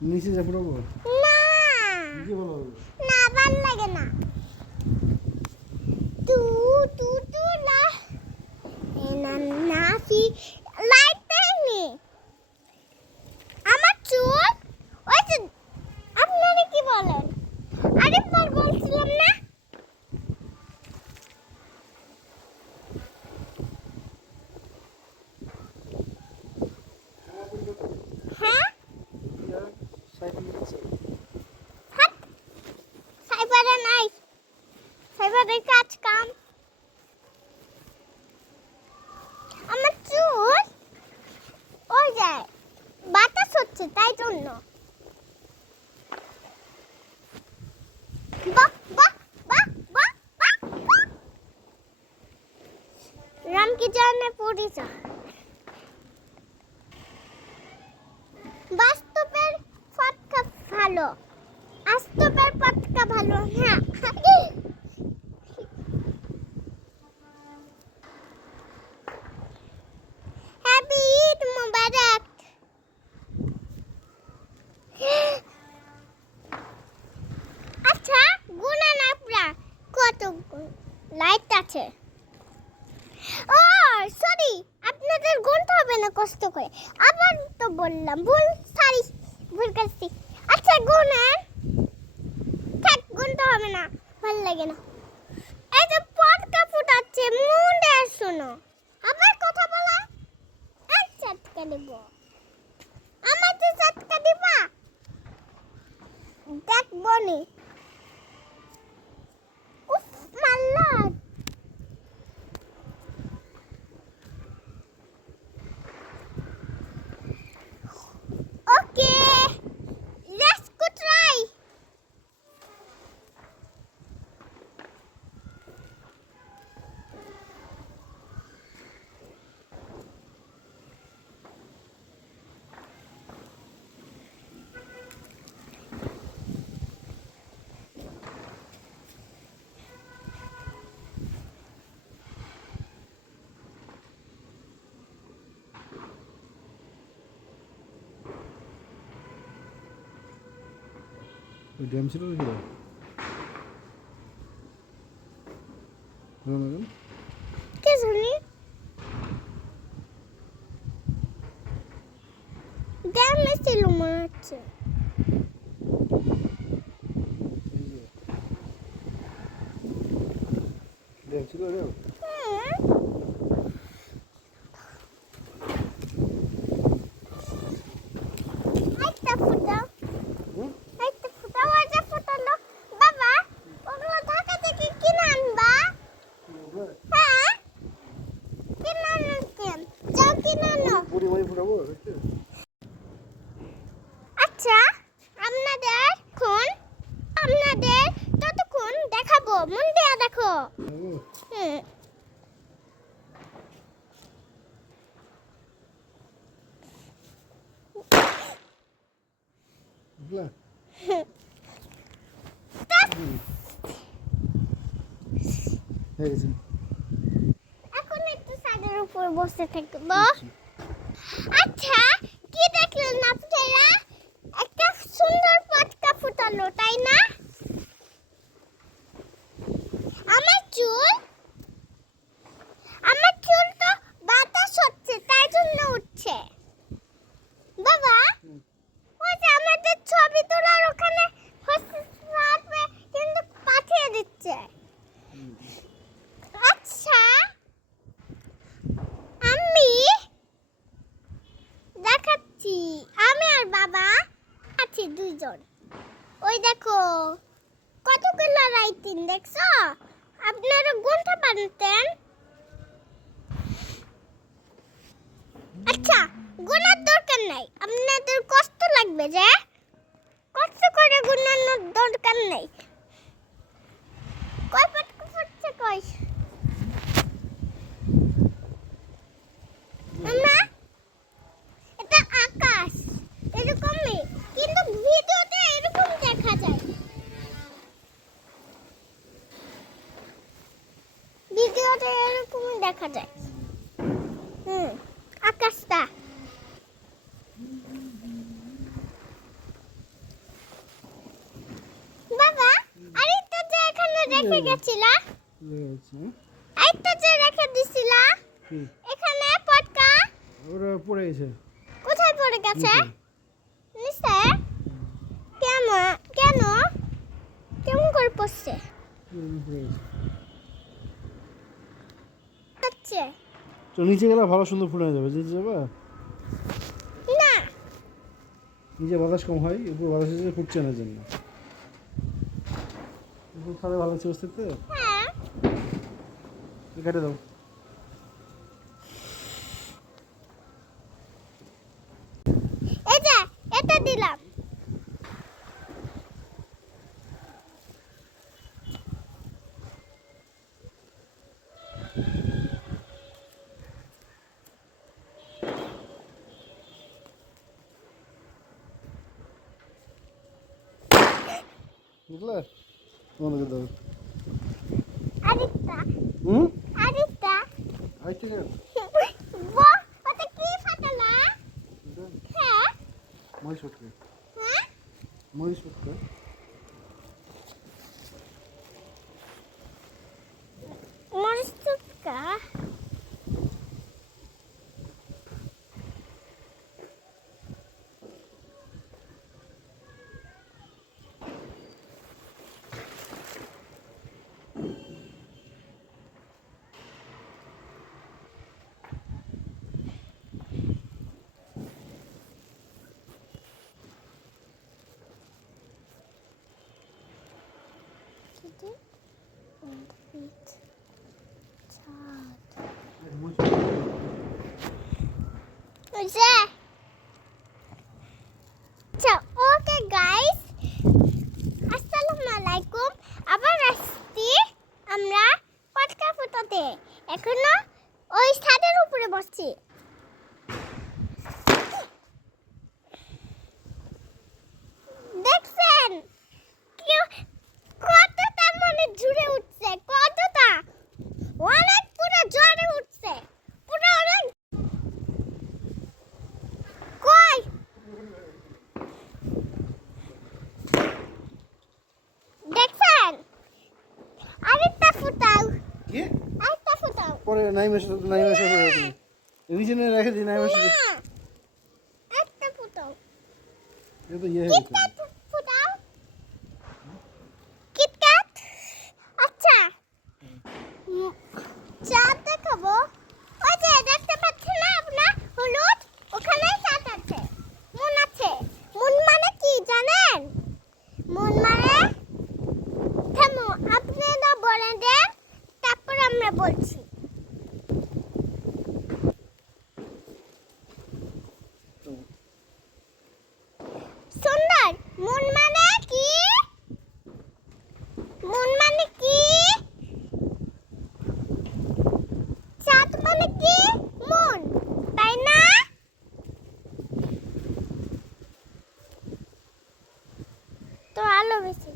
নিচে যা পড়াবো না কি বলো না ভালো লাগে না তু তু তু না না না ফি লাইট দেয়নি আমার চুল ওই যে আপনারা কি বলেন আরেকবার বলছিলাম না হ্যাঁ হাত সাইবারে নাই সাইবারে কাজ কাম আমার চুল ওই যায় বাতাস হচ্ছে তাই জন্য বাহ বাহ বাহ বাহ বাহ রাম কি জানে পড়িছা বাস্তবের ফটকা ভালো আস্তবের ফটকা ভালো হ্যাঁ হ্যাপি ঈদ মুবারক আচ্ছা গুনা না পুরা কত লাইট আছে ও সরি আপনাদের গুনতে হবে না কষ্ট করে আবার তো বললাম ভুল সরি ভুল করছি আচ্ছা গুনেন ঠিক গুনতে হবে না ভালো লাগে না এই যে পটকা ফুটাচ্ছে মুন্ডে শোনো আবার কথা বলা আর চটকা দেব আমার তো চটকা দিবা দেখবো নি উফ মাল্লা Okay, let's go try. ওই ড্যাম ছিল ছিল কে জানি ড্যামে ছিল মনে হচ্ছে ড্যাম ছিল রে একটা ফুটা একটা ফুটা ওই যে ফুটালো বাবা ওগুলো ঢাকা থেকে কিনে আনবা হ্যাঁ কিনে আনতেন যাও কিনে আনো বুড়ি মারি ফুটাবো আচ্ছা আপনাদের ততক্ষণ দেখাবো মন দিয়ে দেখো হুম এখন একটু ছাদের উপর বসে থাকবো আচ্ছা কি দেখলেন আপনারা একটা সুন্দর পটকা ফুটালো তাই না আমার চুল তো বাতাস হচ্ছে তাই জন্য উঠছে বাবা ওই যে আমাদের ছবি তোলার ওখানে কিন্তু পাঠিয়ে দিচ্ছে আচ্ছা আমি দেখাচ্ছি আমি আর বাবা আছি দুইজন ওই দেখো কতগুলো রাইটিং দেখছো আপনারা গুনতে পারতেন আচ্ছা গুনার দরকার নাই আপনাদের কষ্ট লাগবে যে কষ্ট করে গুনানোর দরকার নেই কয় পটকা ফুটছে কয় আমরা এটা আকাশ এরকমই কিন্তু ভিডিওতে এরকম দেখা যায় ভিডিওতে এরকম দেখা যায় আকাশটা রেখে গেছিলা লেগেছে, হ্যাঁ? এই তো যে রেখে দিছিলা কি? এখানে পটকা ওরা পড়ে গেছে কোথায় পড়ে গেছে নিচে। নিচে কেন কেন কেমন করে পড়ছে পড়ে গেছে। আচ্ছা তো নিচে গেলে ভালো সুন্দর ফুল হয়ে যাবে, নিচে যাবে না নিচে বাতাস কম হয়, উপর বাতাস এসে ফুটছে না জন্য। উপর তাহলে ভালো হচ্ছে বসতে, হ্যাঁ কেটে দাও। এই যে এটা দিলাম বুঝলে তোমাকে দাও। আরেকটা হুম আরেকটা আই ঠিক আছে। বাহ ওটা কি ফাটালা হ্যাঁ মরিচ পটকে, হ্যাঁ মরিচ পটকে। মরিচকা ওই যে আচ্ছা ওকে গাইস আসসালামু আলাইকুম আবার আসছি আমরা পটকা ফুটাতে এখনো ওই ছাদের উপরে বসছি দেখছেন কতটা মানে জুড়ে উঠছে কতটা অনেক পুরো জোরে উঠছে পুরো অনেক কই দেখছেন আরেকটা ফুটাও কি আরেকটা ফুটাও পরে নাই মেশে পড়ে তুমি নিচে নিয়ে রেখে দিই, নাই মেশে না একটা ফুটাও এটা তো ইয়ে হয়ে গেছে। কিটক্যাট ফুটাও কিটক্যাট আচ্ছা চা দেখাবো ওই যে দেখতে পাচ্ছেন না আপনার হলুদ ওখানে চাট আছে মুন আছে মুন মানে কি জানেন মুন মানে থামো আপনি না বলে দেন তারপর আমরা বলছি সুন্দর মুন মানে কি মুন মানে কি চাঁদ মানে কি মুন তাই না তো আলো বেশি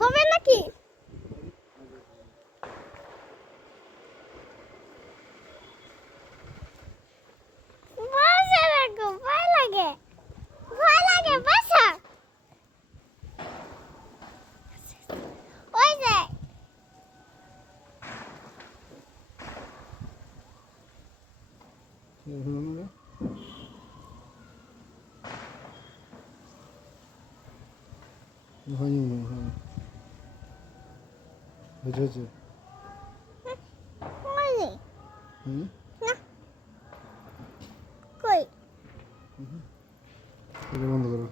হবে নাকি বসে রাখো ভয় লাগে বসো ওই যে হয়নি মনে হয়, হয়েছে। হয়নি হুম না কই এটা বন্ধ করো।